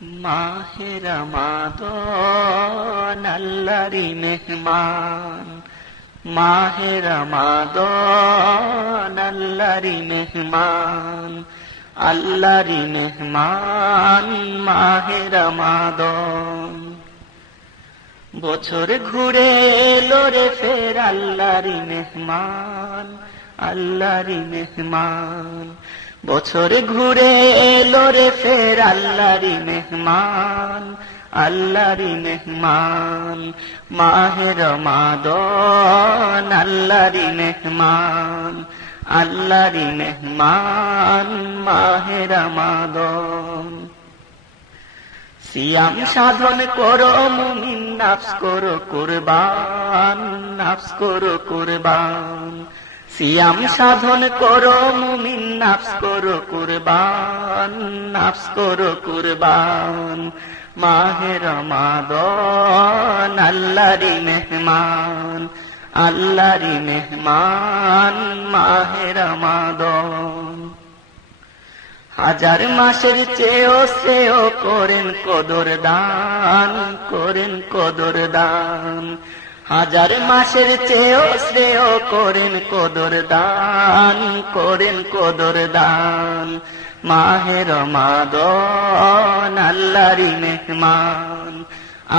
মাহে রমাদান আল্লাহরই মেহমান, মাহে রমাদান আল্লাহরই মেহমান, আল্লাহরই মেহমান মাহে রমাদান। বছর ঘুরে এলো রে ফের আল্লাহরই মেহমান, আল্লাহরই মেহমান। বছর ঘুরে এলো রে ফের আল্লাহরই মেহমান, আল্লাহরই মেহমান। মাহে রমাদান আল্লাহরই মেহমান, আল্লাহরই মেহমান মাহে রমাদান। সিয়াম সাধন করো মুমিন, নাফস করো কুরবান, নাফস করো কুরবান। সিয়াম সাধন করো মুমিন, নাফস করো কুরবান, নাফস করো কুরবান। মাহে রমাদান আল্লাহরই মেহমান, আল্লাহরই মেহমান মাহে রমাদান। হাজার মাসের চেয়েও শ্রেয় করেন কদর দান, করেন কদর দান। হাজার মাসের চেয়েও শ্রেয় করেন কদর দান, করেন কদর দান। মাহে রমাদান আল্লাহরই মেহমান,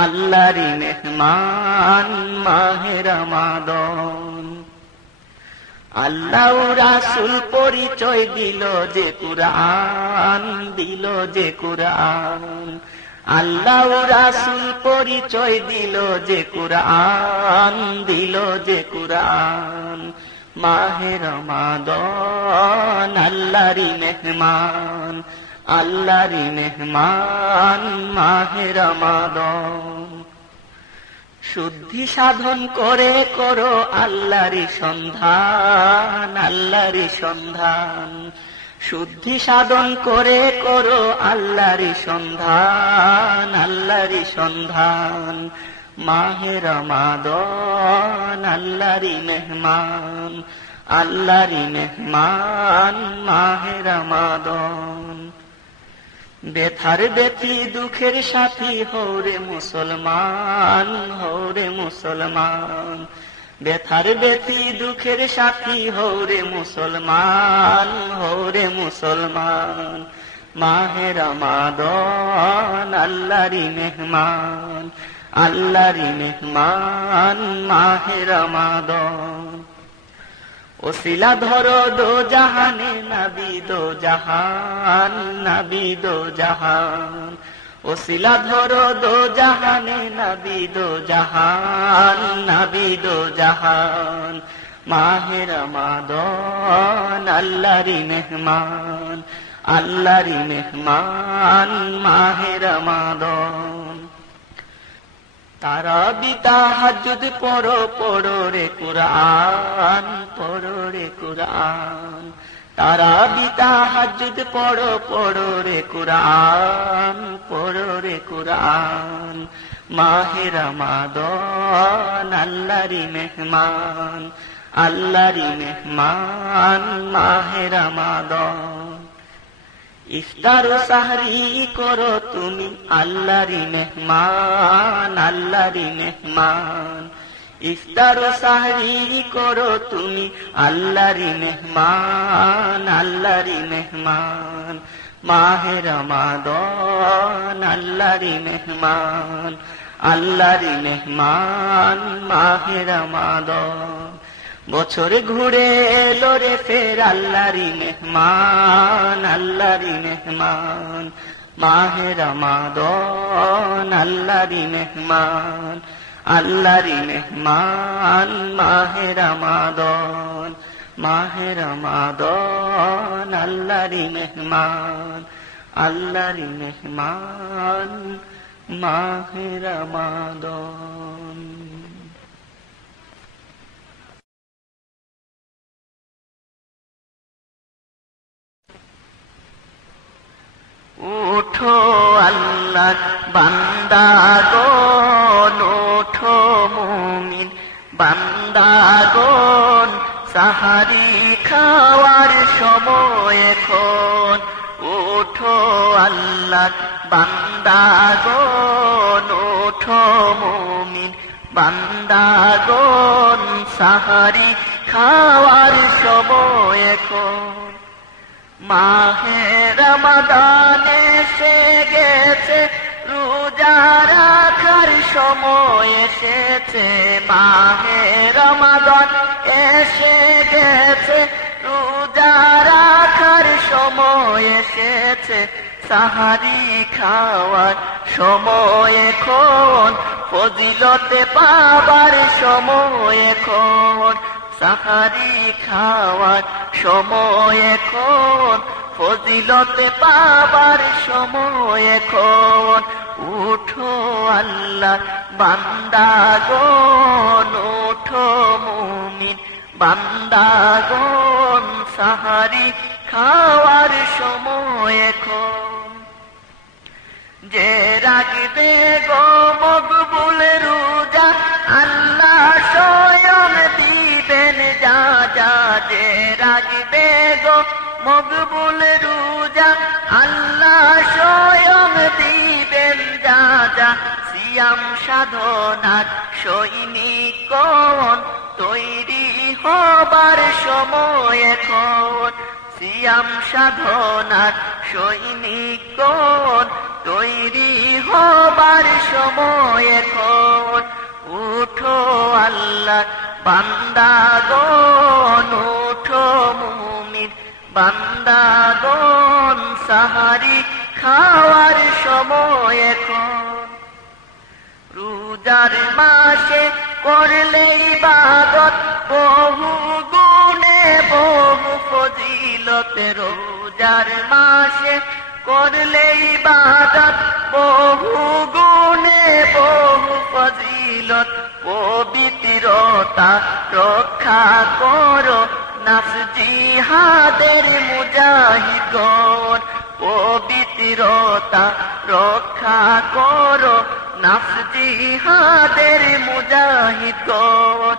আল্লাহরই মেহমান মাহে রমাদান। আল্লাহ রাসূল পরিচয় দিল যে কুরআন, দিল যে কুরআন। আল্লাহ রাসূল পরিচয় দিল যে কুরআন, দিল যে কুরআন। মাহে রমাদান আল্লাহরই মেহমান, আল্লাহরই মেহমান মাহে রমাদান। শুদ্ধি সাধন করে করো আল্লাহরই সন্ধান, আল্লাহরই সন্ধান। শুদ্ধি সাধন করে করো আল্লাহরই সন্ধান, আল্লাহরই সন্ধান। মাহে রমাদান আল্লাহরই মেহমান, আল্লাহরই মেহমান মাহে রমাদান। বেথার বেথি দুঃখের সাথী হৌরে মুসলমান, হৌরে মুসলমান। বেথার বেথি দুঃখের সাথী হৌরে মুসলমান, হৌরে মুসলমান। মাহে রমাদান আল্লাহরই মেহমান, আল্লাহরই মেহমান মাহে রমাদান। ওসিলা ধরো দো জাহানে নবী দো জাহান, নবী দো জাহান। ওসিলা ধরো দো জাহানে নবী দো জাহান, নবী দো জাহান। মাহে রমাদান আল্লাহরই মেহমান, আল্লাহরই মেহমান মাহে রমাদান। তারাবি তাহাজ্জুদ পড়ো, পড়ো রে কুরআন, পড়ো রে কুরআন। তারাবি তাহাজ্জুদ পড়ো, পড়ো রে কুরআন, পড়ো রে কুরআন। মাহে রমাদান আল্লাহরই মেহমান, আল্লাহরই মেহমান মাহে রমাদান। ইফতার ও সাহরি করো তুমি আল্লাহরই মেহমান, আল্লাহরই মেহমান। ইফতার ও সাহরি করো তুমি আল্লাহরই মেহমান, আল্লাহরই মেহমান। মাহে রমাদান আল্লাহরই মেহমান, আল্লাহরই মেহমান মাহে রমাদান। বছর ঘুরে এলো রে ফের আল্লাহরই মেহমান, আল্লাহরই মেহমান। মাহে রমাদান আল্লাহরই মেহমান, আল্লাহরই মেহমান মাহে রমাদান। মাহে রমাদান আল্লাহরই মেহমান, আল্লাহরই মেহমান মাহে রমাদান। ওঠো আল্লাহর বান্দাগণ, ওঠো মুমিন বান্দাগণ। সাহারি খাওয়ার সময় এখন, ওঠো আল্লাহর বান্দাগণ ওঠো মুমিন, বান্দাগণ সাহারি খাওয়ার সময় এখন। মাহে রমাদান এসে গেছে, রোজা রাখার সময় এসেছে। মাহে রমাদান এসে গেছে, রোজা রাখার সময় এসেছে। সাহারি খাওয়ার সময় এখন, ফজিলতে পাবার সময় এখন। সাহারি খাওয়ার সময় এখন, ফজিলতে পাবার সময় এখন। উঠো আল্লাহ বান্দাগণ, ওঠো মুমিন, বান্দাগণ সাহারি খাওয়ার সময় এখন। যে রাখবে গো মকবুল রোজা, আল্লাহ স্বয়ং দিবেন যা যা। যে রাখবে গো মকবুল রোজা, আল্লাহ স্বয়ং দিবেন যা যা। সিয়াম সাধনার সৈনিকগণ তৈরি হবার সময় এখন। সিয়াম সাধনার সৈনিকগণ তৈরি হবার সময় এখন। উঠো আল্লাহ বান্দাগণ, ওঠো মুমিন, বান্দাগণ সাহারি খাওয়ার সময় এখন। রোজার মাসে করলে ইবাদত বহু গুণে বহু ফজিলতে। রোজার মাসে করলে ইবাদত বহু গুণে বহু ফজিলত। পবিত্রতা রক্ষা করো নাফস জিহাদের মুজাহিদগণ। পবিত্রতা রক্ষা করো নাফস জিহাদের মুজাহিদগণ।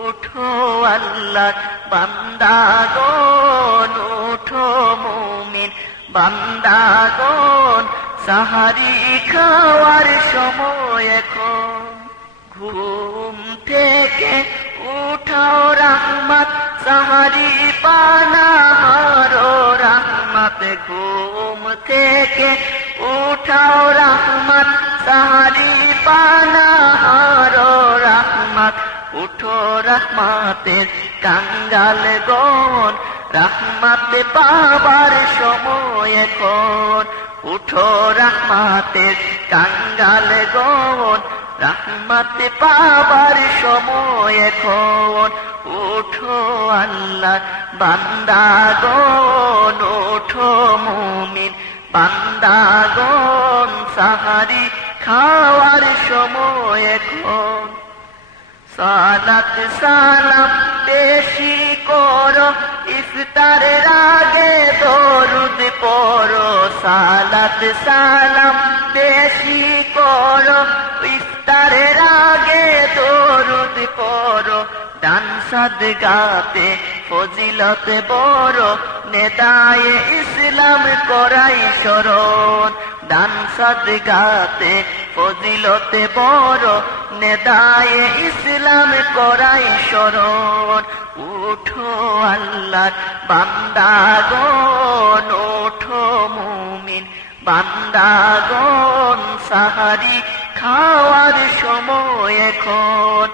উঠো আল্লাহ বান্দাগণ, ওঠো মুমিন, বান্দাগণ সাহারি খাওয়ার সময় এখন। ঘুম থেকে উঠাও রহমত, সাহারি পানাহারো রহমত। ঘুম থেকে উঠাও রহমত, সাহারি পানাহারো রহমত। উঠো রহমতের কাঙ্গাল গণ, রহমত পাবার সময় এখন। উঠো রহমতের কাঙ্গাল গণ, রহমত পাবার সময় এখন। উঠো আল্লাহ বান্দাগণ, ওঠো মুমিন, বান্দাগণ সাহারি খাওয়ার সময় এখন। সালাত সালাম বেশি করো, ইফতারের আগে দরুদ পড়ো। সালাত সালাম বেশি করো, ইফতারের আগে দরুদ পড়ো। দান সাদগাতে ফজিলত বড়, নেদায়ে ইসলাম করাই স্মরণ। দান সাদগাতে ফজিলত বড়, নেদায়ে ইসলাম করাই স্মরণ। উঠো আল্লাহ বান্দাগণ, ওঠো মুমিন, বান্দাগণ সাহারি খাওয়ার সময় এখন।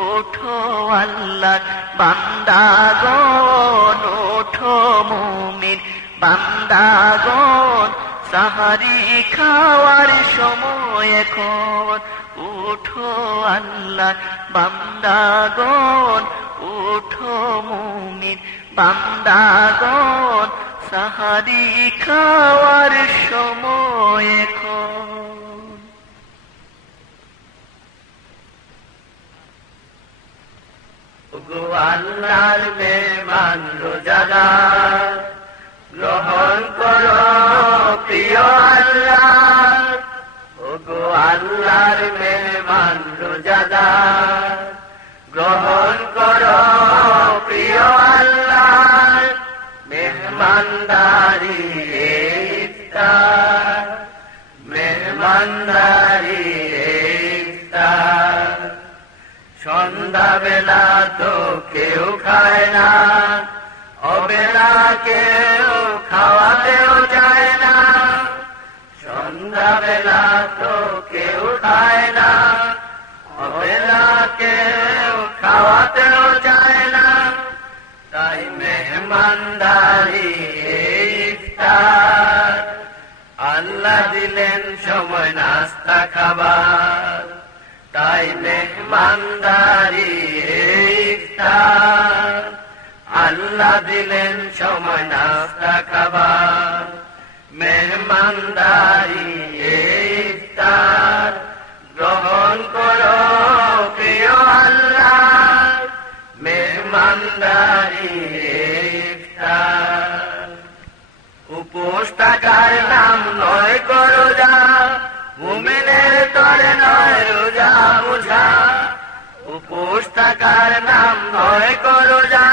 উঠো আল্লাহ বান্দাগণ, ওঠো মুমিন, বান্দাগণ সাহারি খাওয়ার সময় এখন। উঠো আল্লাহ বান্দাগণ, ওঠো মুমিন, বান্দাগণ সাহারি খাওয়ার সময় এখন। আল্লাহর মেহমান রোজাদার, গ্রহণ করো প্রিয় আল্লাহ। ওগো আল্লাহর মেহমান রোজাদার, গ্রহণ করো প্রিয় আল্লাহ। মেহমানদারি ইফতার মেহমানদারি ইফতার। সন্ধ্যা বেলা তো কেউ খায় না, অবেলা কেউ খাওয়াতেও চায় না। সন্ধ্যা বেলা তো কেউ খায় না, অবেলা কেউ খাওয়াতেও চায় না। তাই মেহমানদারি ইফতার। আল্লাহ দিলেন সময় নাস্তা খাবার, তাই মেহমানদারি ইফতার। আল্লাহ দিলেন সময় নাস্তা খাবার, মেহমানদারি ইফতার। গ্রহণ করো প্রিয় আল্লাহ মেহমানদারি ইফতার। উপোস থাকার নাম নয় করো যা, মুমিনের তরে নয় রোজা বোঝা। উপোস থাকার নাম নয় করো যা,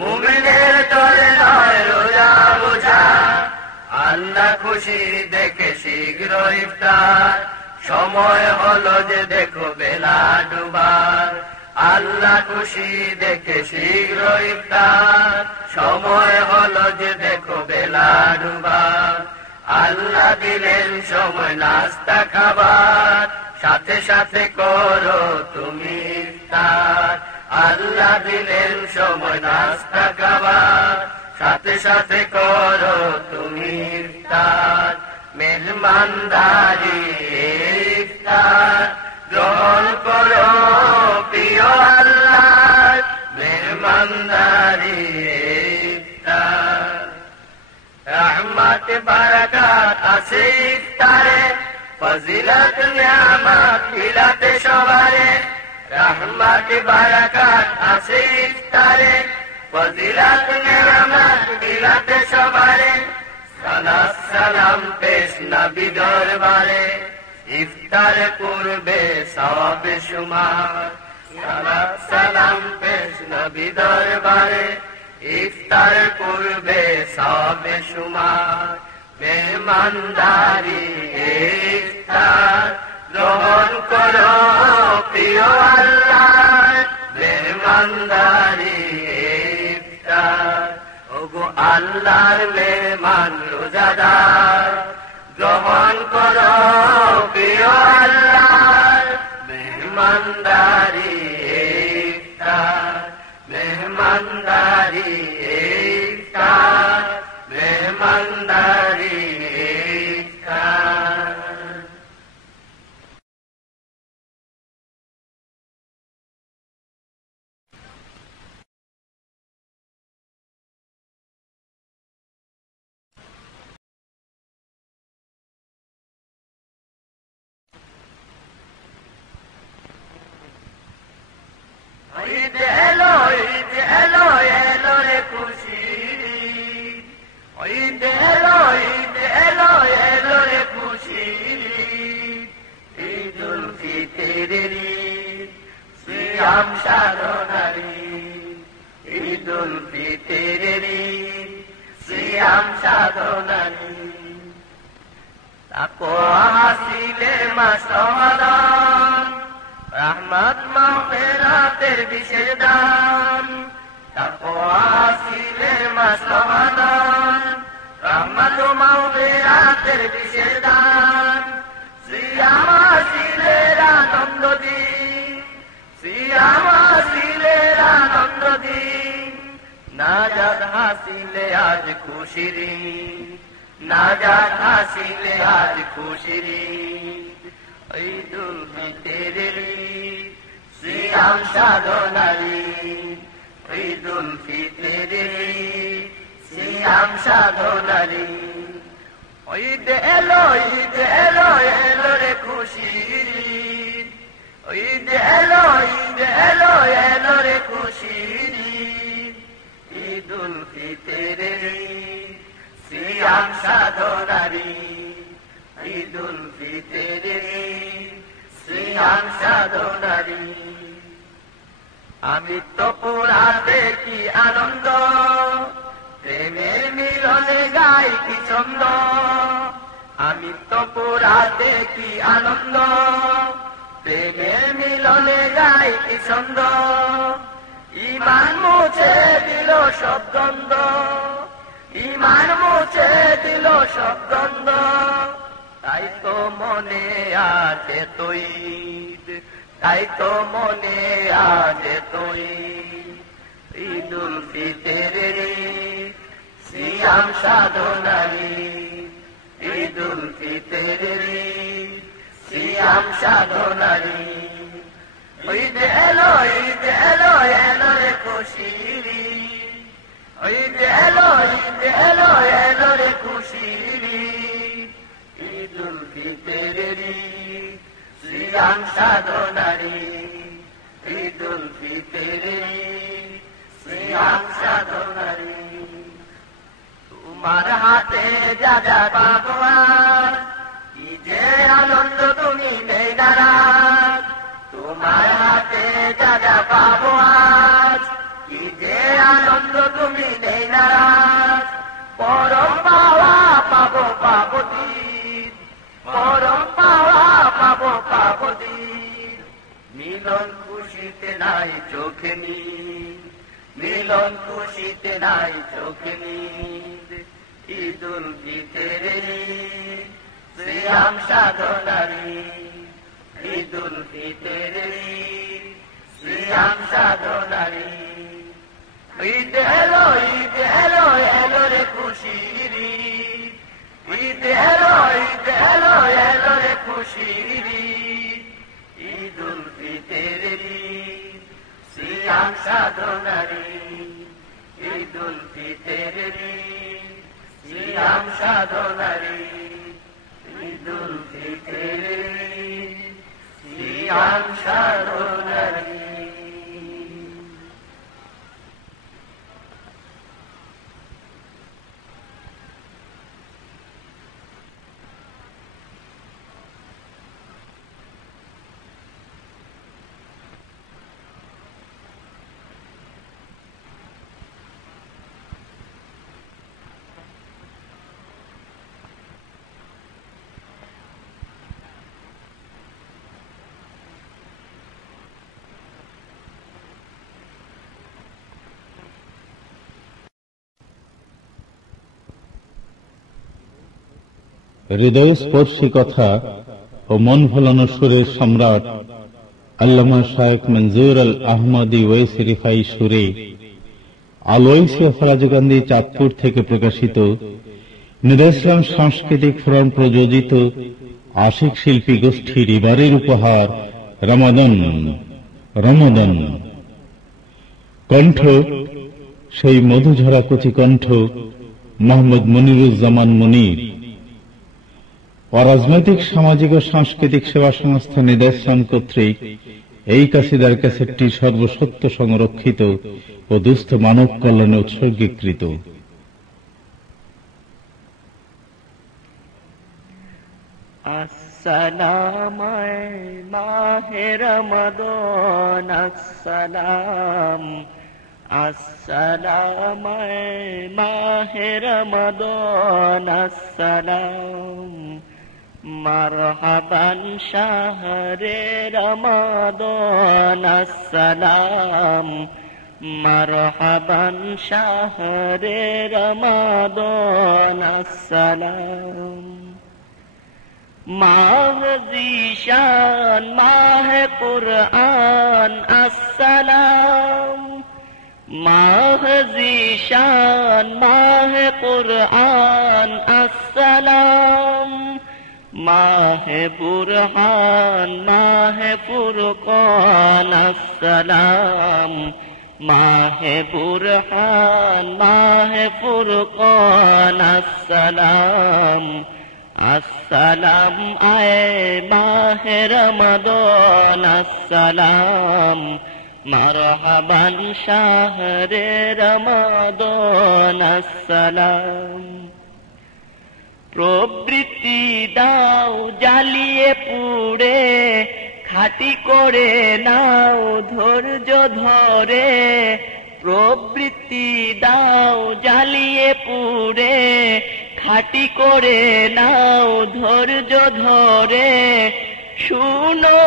মুমিনের তরে নয় রোজা বোঝা। আল্লাহ খুশি দেখে শীঘ্র ইফতার, সময় হলো যে দেখো বেলা ডুবার। আল্লাহ খুশি দেখে শীঘ্র ইফতার, সময় হলো যে দেখো বেলা ডুবার। আল্লাহ দিলেন সময় নাস্তা খাবার, সাথে সাথে করো তুমি ইফতার। আল্লাহ দিলেন সময় নাস্তা খাবার, সাথে সাথে করো তুমি ইফতার। মেহমানদারি ইফতার। গ্রহণ করো প্রিয় আল্লাহ মেহমানদারি ইফতার। রহমত বারাকাত আছে ইফতারে, ফজিলত নিয়ামত বিলাতে সবারে। রহমত বারাকাত আছে ইফতারে, ফজিলত নিয়ামত বিলাতে সবারে। সালাত সালাম পেশ নবী দরবারে, ইফতার পূর্বে সওয়াব শুমার। সালাত সালাম পেশ নবী দরবারে, ইফতার পূর্বে সওয়াব শুমার। মেহমানদারি ইফতার। গ্রহণ করো প্রিয় আল্লাহ মেহমানদারি ইফতার। ওগো আল্লাহর মেহমান রোজাদার, গ্রহণ করো প্রিয় আল্লাহ মেহমানদারি ইফতার। মেহমানদারি ইফতার। মেহমানদারি ইফতার। ঈদ এলো, ঈদ এলো, এলো রে খুশি। ঈদ এলো, ঈদ এলো, এলো রে খুশি। ঈদুল ফিতরের ঈদ, সিয়াম সাধনার ঈদ। ঈদুল ফিতরের ঈদ, সিয়াম সাধনার ঈদ। তাকওয়া হাসিলে মাস রমাদান, রহমত মাগফিরাতের বিশেষ দান। তাকওয়া হাসিলে মাস রমাদান, রহমত মাগফিরাতের বিশেষ দান। সিয়াম হাসিলের আনন্দ দিন, সিয়াম হাসিলের আনন্দ দিন। নাজাত হাসিলে আজ খুশির ঈদ, নাজাত হাসিলে আজ খুশির ঈদ। ঈদুল ফিতরের ঈদ, সিয়াম সাধনার ঈদ। ঈদুল ফিতরের ঈদ, সিয়াম সাধনার ঈদ। ঈদ এলো, ঈদ এলো, এলো রে খুশির ঈদ। ঈদ এলো, ঈদ এলো, এলো রে খুশির ঈদ। ঈদুল ফিতরের ঈদ, সিয়াম সাধনার ঈদ। ঈদুল ফিতরের ঈদ, সিয়াম সাধনার ঈদ। আমি তো পুরাতে কি আনন্দ, প্রেমের মিলনে গাই কি ছন্দ। আমি তো পুরাতে কি আনন্দ, প্রেমের মিলনে গাই কি ছন্দ, ইমান মুছে দিল সব দ্বন্দ্ব, ইমান মুছে দিল সব দ্বন্দ্ব। তাই তো মনে আছে তৈদ, তাই তো মনে আছে তৈদ, ঈদুল ফিতরের সিয়াম সাধনারি, ঈদুল ফিতরের সিয়াম সাধনারি। ঈদ এলো, ঈদ এলো, এলো রে খুশির ঈদ, ঈদ এলো, ঈদ এলো, এলো রে খুশির ঈদ, ঈদুল ফিতরের সিয়াম সাধনারি, ঈদুল ফিতরের সিয়াম সাধনারি। তোমার হাতে যা যা পাবো আজ, কি যে আনন্দ তুমি নেই নারাজ, তোমার হাতে যা যা পাবো আজ, কি যে আনন্দ তুমি নেই নারাজ। পরম পাওয়া পাবো পাবো দিন, পরম পাওয়া পাবো পাবো দিন। মিলন খুশিতে নাই চোখে নীল, মিলন খুশিতে নাই চোখে নীল, ঈদুল ফিতরের সিয়াম সাধনারি, ঈদুল ফিতরের সিয়াম সাধনারি। ঈদ এলো, ঈদ এলো, এলো রে খুশির ঈদ, ঈদ এলো, ঈদ এলো, এলো রে খুশির ঈদ, ঈদুল ফিতরের সিয়াম সাধনারি, ঈদুল ফিতরের সিয়াম সাধনারি, ঈদুল ফিতরের সিয়াম সাধনারি। হৃদয়স্পর্শী কথা ও মন ভোলানো সুরের সম্রাট আল্লামা শায়েখ মঞ্জুর আল আহমদী ওয়েসি রিফাই সুরে আলোয়সিয়া ফরাজগান্ধী চাঁদপুর থেকে প্রকাশিত নেদাইসলাম সাংস্কৃতিক ফোরাম প্রযোজিত আশিক শিল্পী গোষ্ঠীর এবারের উপহার রমাদান। রমাদান কণ্ঠ সেই মধুঝরা কচি কণ্ঠ মোহাম্মদ মনিরুজ্জামান মনির। অরাজনৈতিক সামাজিক ও সাংস্কৃতিক সেবা সংস্থা নেদাইসলাম কর্তৃক এই কাসিদার ক্যাসেটটি সর্বসত্য সংরক্ষিত ও দুস্থ মানব কল্যাণে উৎসর্গীকৃত। আসসালাম মাহে রমাদান, আসসালাম, আসসালাম মাহে রমাদান, আসসালাম, মারহাবান শাহরে রমাদান, আসসালাম, মারহাবান শাহরে রমাদান, আসসালাম। মাহ জিশান মাহ কুরআন, আসসালাম, মাহ জিশান মাহ কুরআন, আসসালাম, মাহ বুরহান মাহ ফুরকান, আসসালাম, মাহ বুরহান মাহ ফুরকান, আসসালাম, আসসালাম আয়ে মাহে রমাদান, আসসালাম, মারহাবান শাহরে রমাদান, আসসালাম। প্রবৃত্তি দাও জ্বালিয়ে পুড়ে, খাঁটি করে নাও ধৈর্য ধরে, প্রবৃত্তি দাও জ্বালিয়ে পুড়ে, খাঁটি করে নাও ধৈর্য ধরে, শুনো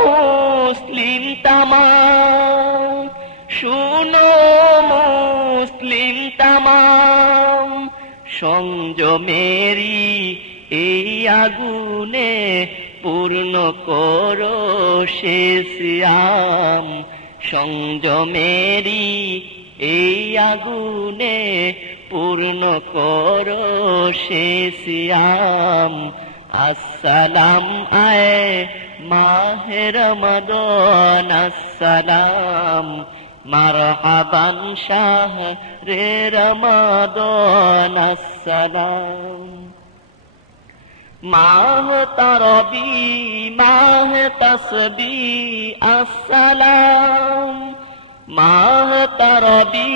মুসলিম তামাম, শুনো মুসলিম তামাম, সংযমেরি এই আগুনে পূর্ণ করো শেষ আম, সংযমেরি এই আগুনে পূর্ণ করো শেষ আম। আসসালাম আয়ে মাহে রমাদান, আসসালাম মারহাবান শাহরে রমাদান, আসসালাম। মাহ তারবি মাহ তসবি আসসালাম, মাহ তারবি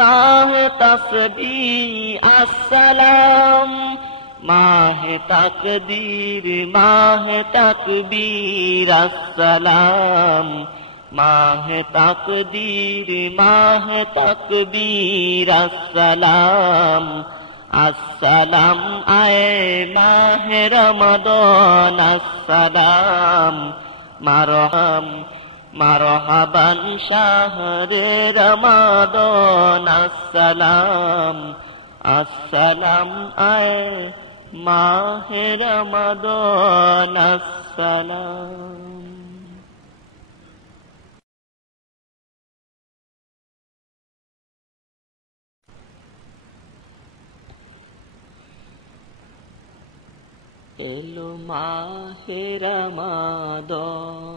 মাহ তসবি আসসালাম, মাহ তাকদীর মাহ তাকবীর আসসালাম, মাহ তাকদীর মাহ তাকবীর আসসালাম। আসসালাম আয়ে মাহে রমাদান, আসসালাম মারহাবান শাহরে রমাদান, আসসালাম। আসসালাম আয়ে মাহে রমাদান, আসসালাম। এলো মাহে রমাদান,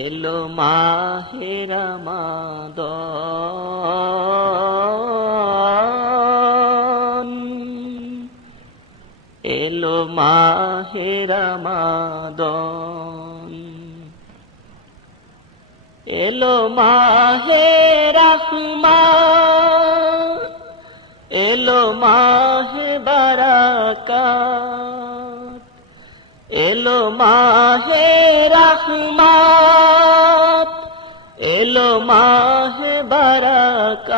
এলো মাহে রমাদান, এলো মাহে রমাদান, এলো মাহে রহমত, এলো মাহে বারাকাত, এলো মাহে রহমত, এলো মাহে বারাকাত,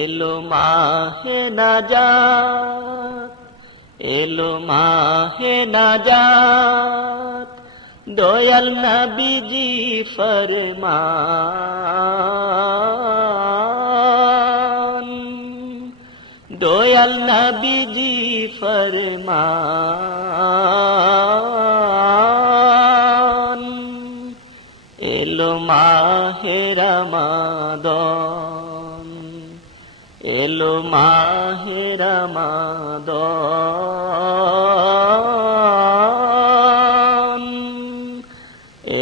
এলো মাহে নাজাত, এলো মাহে নাজাত। দয়াল নবীজি ফরমান, দয়াল নবীজি ফরমান, এলো মাহে রমাদান, এলো মাহে রমাদান,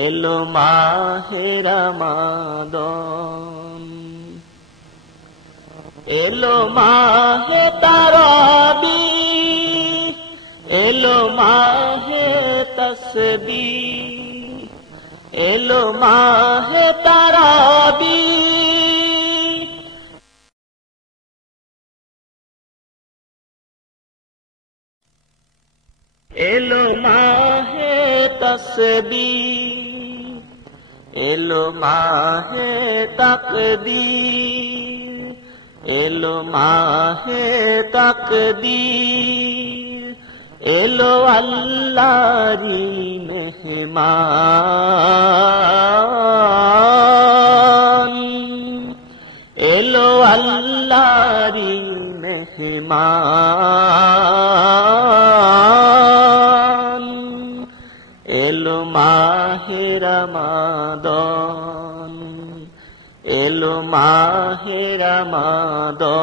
এলো মাহে রমাদান, এলো মাহে তারাবি, এলো মাহে তসবি, এলো মাহে তারাবি, এলো মাহে তসবি, এলো মাহে তাকদীর, এলো মাহে তাকদীর, এলো আল্লাহরি মেহমান, এলো আল্লাহরি মেহমান, এলো মাহে রমাদান, এলো মাহে রমাদান,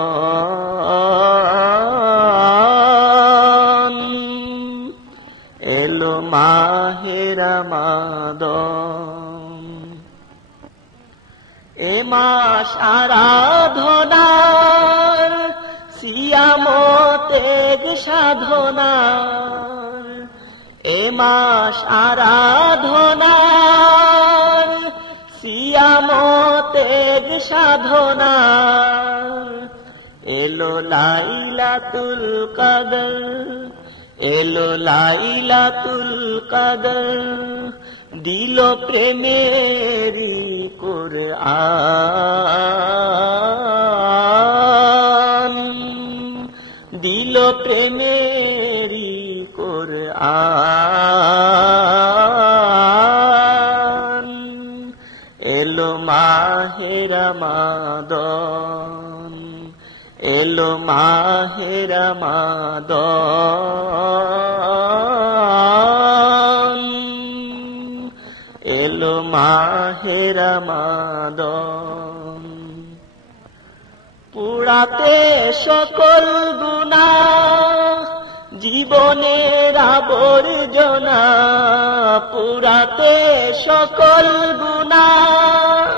এলো মাহে রমাদান। এ মাস আরাধনার, সিয়াম ত্যাগ সাধনার, এ মাস আরাধনার, সিয়াম ত্যাগ সাধনার, এলো লাইলাতুল কদর, এলো লাইলাতুল কদর, দিল প্রেমেরি কোরআন, দিল প্রেমেরি কোরআন। এলো মাহে রমাদান, এলো মাহে রমাদান, এলো মাহে রমাদান। পুরাতে সকল গুনাহ জীবনের আবর্জনা, পুরাতে সকল গুনাহ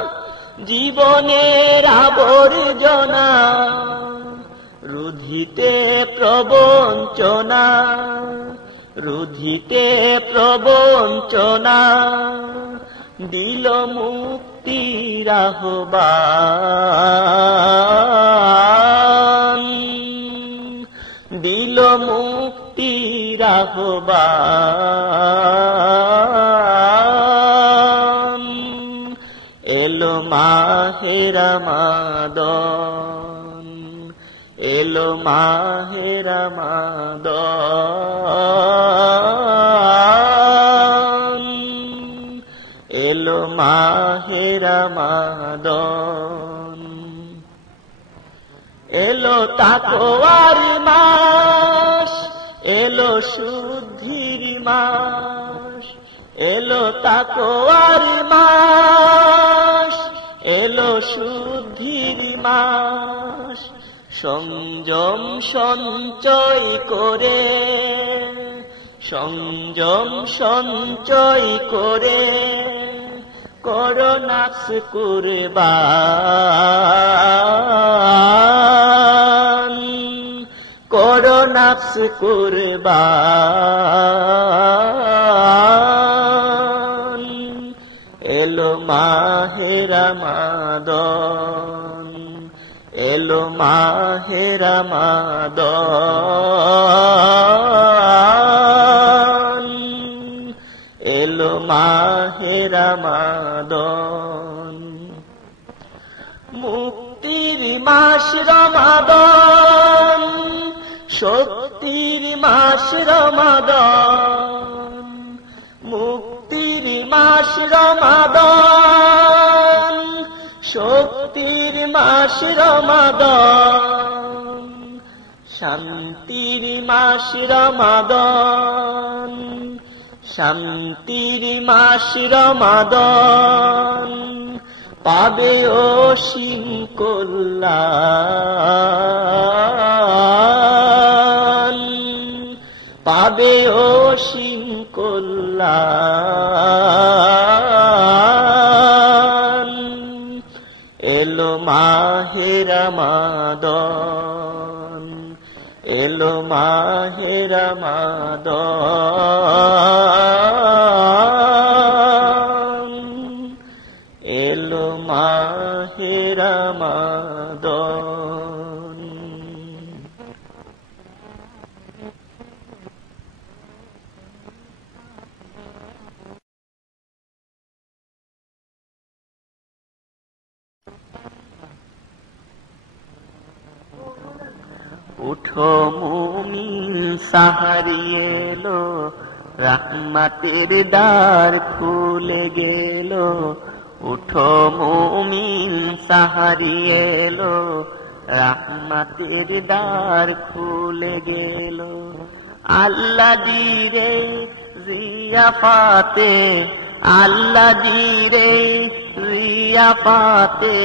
জীবনের আবর্জনা, রুধিতে প্রবঞ্চনা, রুধিতে প্রবঞ্চনা, দিল মুক্তির আহ্বান, দিল মুক্তির আহ্বান। এলো মাহে রমাদান, এলো মাহে রমাদান, এলো মাহে রমাদান। এলো তাকওয়ার মাস, এলো শুদ্ধির মাস, এলো তাকওয়ার মাস, এলো শুদ্ধির মাস। সংযম সঞ্চয় করে, সংযম সঞ্চয় করে, করো নাফস কুরবান, করো নাফস কুরবান। এলো মাহে রমাদান, এলো মাহে রমাদান, এলো মাহে রমাদান। মুক্তির মাস রমাদান, শক্তির মাস রমাদান, মুক্তির মাস রমাদান, শক্তির মাস রমাদান, শান্তির মাস রমাদান, শান্তির মাস রমাদান। পাবে অসীম কল্যাণ, পাবে অসীম কল্যাণ। এলো মাহে রমাদান, এলো মাহে রমাদান, এলো মাহে রমাদান। উঠো মুমিন সাহারি এলো, রহমতের দ্বার খুলে গেল। উঠো মুমিন সাহারি এলো, রহমতের দ্বার খুলে গেল। আল্লাহ জিরে জিয়াফাতে, আল্লাহ জিরে জিয়াফাতে,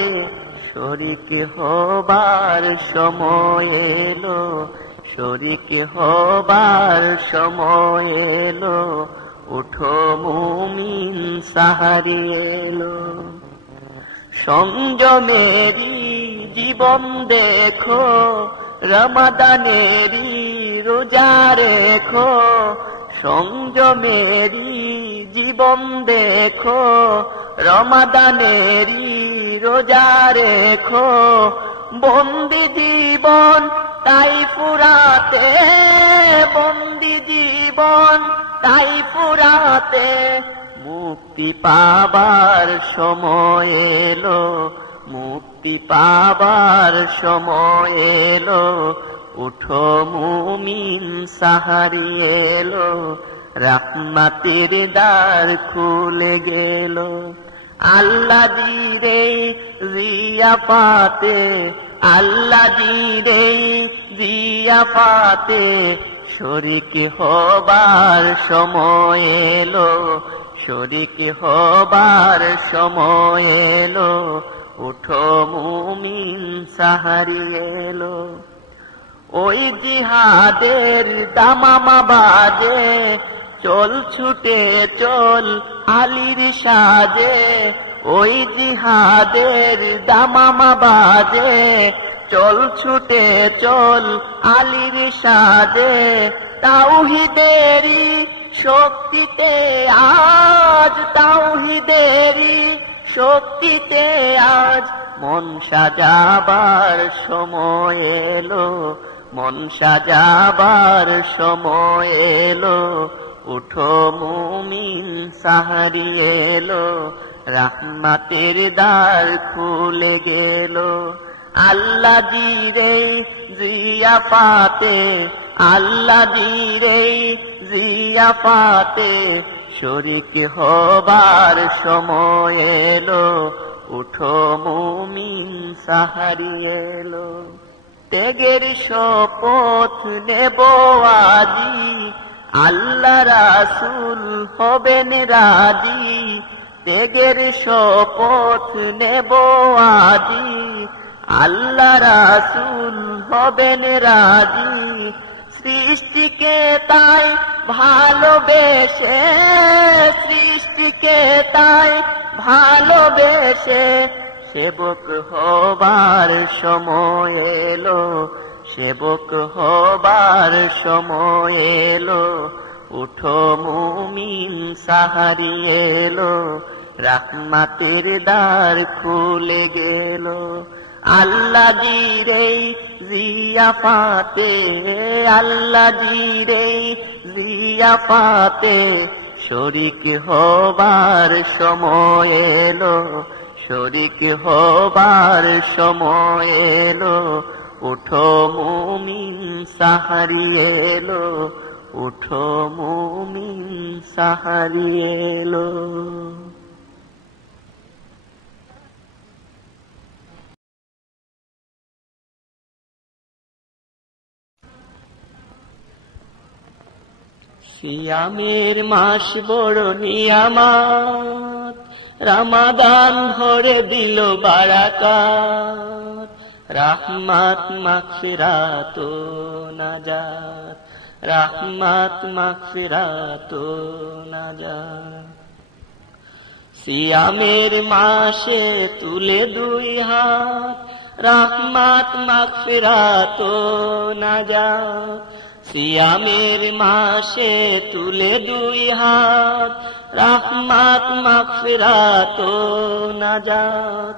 শরীক হবার সময় এলো, শরীক হবার সময় এলো। উঠো মুমিন সাহারি এলো। সংযমেরি জীবন দেখো, রমাদানেরি রোজা রেখো। সংযমেরি জীবন দেখো, রমাদানেরি রোজা রেখো। বন্দি জীবন তাই ফুরাতে, বন্দি জীবন তাই ফুরাতে, মুক্তি পাবার সময় এলো, মুক্তি পাবার সময় এলো, উঠো মুমিন সাহারি এলো, রহমতের দ্বার খুলে গেল। আল্লাহ জিরে জিয়াফাতে, আল্লাহ জিরে জিয়াফাতে শরীক হবার সময় এলো, শরীক হবার সময় এলো, উঠো মুমিন সাহারি এলো। ওই জিহাদের দামামা বাজে, চল ছুটে চল আলীর সাজে, ওই জিহাদের দামামা বাজে, চল ছুটে চল আলীর সাজে। তাওহীদেরই শক্তিতে আজ, তাওহীদেরই শক্তিতে আজ মন সাজাবার সময় এলো, মন সাজাবার সময় এলো, উঠো মুমিন সাহারি এলো, রহমতের দ্বার খুলে গেল। আল্লাহ জিরে জিয়াফাতে, আল্লাহ জিরে জিয়াফাতে শরীক হবার সময় এলো, উঠো মুমিন সাহারি এলো। ত্যাগের শপথ নেব আজি, আল্লাহ রাসূল হবেন রাজি। ত্যাগের শপথ নেব আজি, আল্লাহ রাসূল হবেন রাজি। সৃষ্টিকে তাই ভালোবেসে, সৃষ্টিকে তাই ভালোবেসে সেবক হবার সময় এলো, সেবক হবার সময় এলো, উঠো মুমিন সাহারি এলো, রহমতের দ্বার খুলে গেল। আল্লাহ জিরে জিয়াফাতে, আল্লাহ জিরে জিয়াফাতে শরীক হবার সময় এলো, শরীক হবার সময় এলো, উঠো মুমিন সাহারি এলো, উঠো মুমিন সাহারি এলো। সিয়ামের মাস বড় নিয়ামত, রমাদান ভরে দিল বারাকাত, রহমত মাগফিরাত ও নাজাত, রহমত মাগফিরাত ও নাজাত। সিয়ামের মাসে তুলে দুই হাত, রহমত মাগফিরাত ও নাজাত। সিয়ামের মাসে তুলে দুই হাত, রহমত মাগফিরাত ও নাজাত।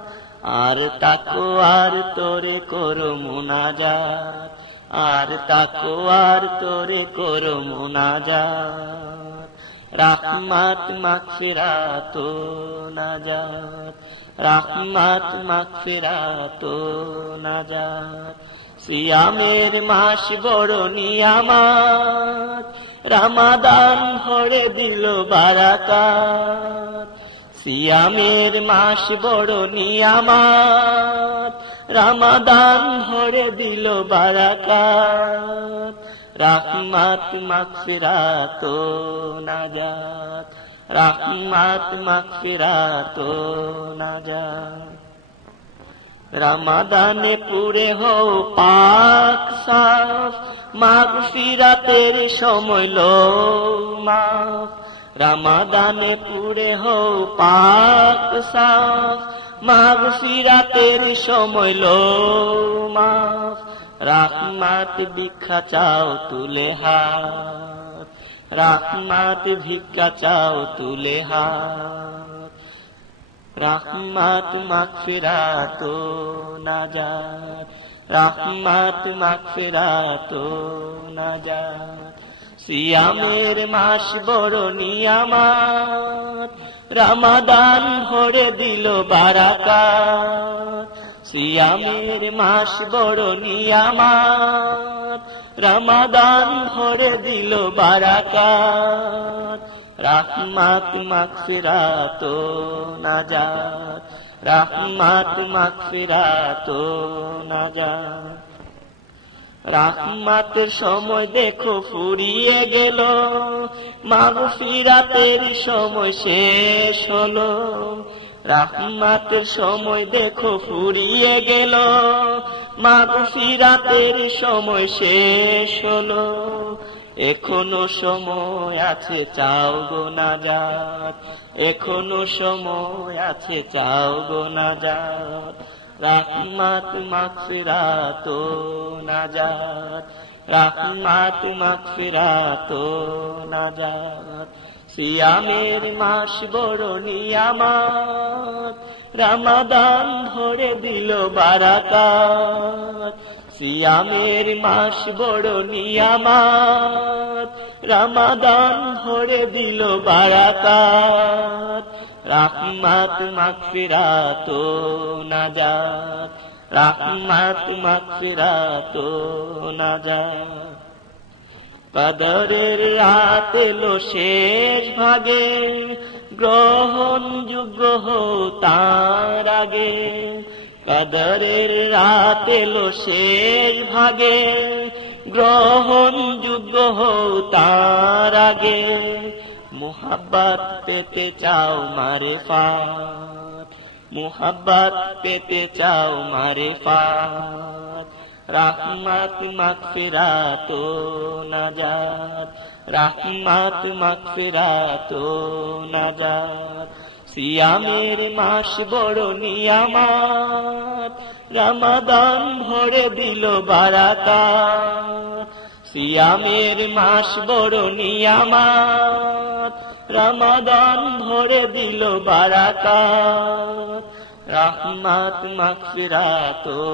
আর তাকো আর তোরে করো মুনাজাত, আর তাকো আর তোরে করো মুনাজাত, রহমত মাগফিরাত ও নাজাত, রহমত মাগফিরাত ও নাজাত। সিয়ামের মাস বড় নিয়ামত, রমাদান ভরে দিল বারাকাত। সিয়ামের মাস বড় নিয়ামত, রমাদান ভরে দিল বারাকাত, রহমত মাগফিরাত ও নাজাত, রহমত মাগফিরাত ও নাজাত। রমাদানে পুরে হও পাক সাফ, মাগফিরাতের সময় লো মাফ। রমাদানে পুরে হও পাক সাফ, মাগফিরাতের সময় লো মাফ। রহমত ভিক্ষা চাও তুলে হাত, রহমত ভিক্ষা চাও তুলে হাত, রহমত মাগফিরাত ও নাজাত, রহমত মাগফিরাত ও নাজাত। সিয়ামের মাস বড় নিয়ামত, রমাদান ভরে দিল বারাকাত, সিয়ামের মাস বড় নিয়ামত, রমাদান ভরে দিল বারাকাত, রাহমাত মাগফিরাত ও নাজাত, রাহমাত মাগফিরাত ও নাজাত। রাহমাতের সময় দেখো ফুরিয়ে গেল, মাগফিরাতের সময় শেষ হলো। রাহমাতের সময় দেখো ফুরিয়ে গেল, মাগফিরাতের সময় শেষ হলো। এখনো সময় আছে চাও গো নাজাত, এখনো সময় আছে চাও গো নাজাত, রাহমাত মাগফিরাত ও নাজাত, রাহমাত মাগফিরাত ও নাজাত। সিয়ামের মাস বড় নিয়ামত, রমাদান ভরে দিল বারাকাত, সিয়ামের মাস বড় নিয়ামত, রমাদান ভরে দিল বারাকাত, রাহমাত মাগফিরাত ও নাজাত, রাহমাত মাগফিরাত ও নাজাত। কদরের রাত এলো শেষ ভাগে, গ্রহণযোগ্য হও তার আগে। কদরের রাত এলো শেষ ভাগে, গ্রহণযোগ্য হও তার আগে। মুহাব্বত পেতে চাও মারিফাত, মুহাব্বত পেতে চাও মারিফাত, রাহমাত মাগফিরাত ও নাজাত, রাহমাত মাগফিরাত ও নাজাত। সিয়ামের মাস বড় নিয়ামত, রমাদান ভরে দিল বারাকাত, সিয়ামের মাস বড় নিয়ামত, রমাদান ভরে দিল বারাকাত, রাহমাত মাগফিরাত ও